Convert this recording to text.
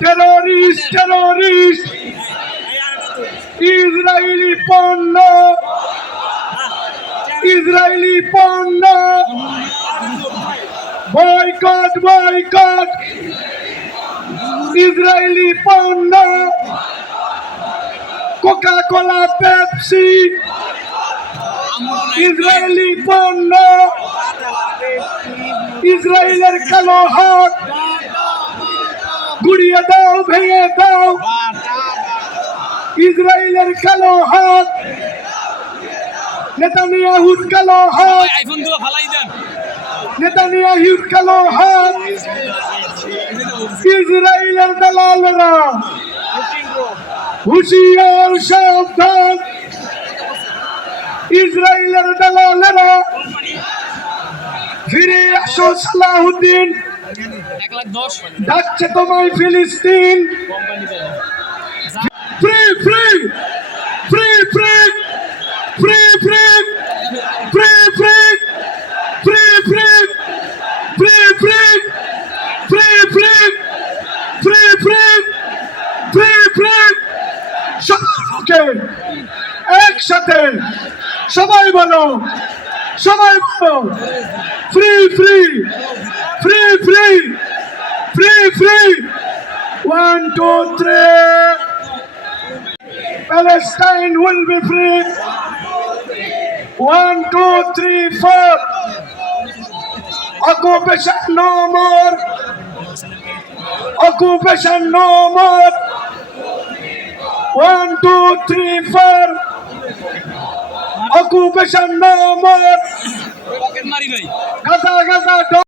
terrorist, Israeli পণ্য, boycott, Israeli পণ্য, Coca-Cola, Pepsi, Israeli পণ্য, ইসরায়েলের কালো হাত গুড়িয়ে দাও, ভেঙে দাও, ইসরায়েলের কালো হাত, নেতানিয়াহুর কালো হাত, নেতানিয়াহুর কালো হাত, ইসরায়েলের দালালেরা হুঁশিয়ার, সাবধান, ইসরায়েলের দালালেরা ফিরে আসো, সালাহুদ্দিন ডাকছে তোমায় ফিলিস্তিন। Free free free free free free free free free free free free free free free free free free সবাইকে একসাথে সবাই বলো, সবাই বলো, free free free free free free 1 2 3 Palestine will be free. 1 2 3 4 Occupation no more. Occupation no more. 1 2 3 4 Occupation no more. Gaza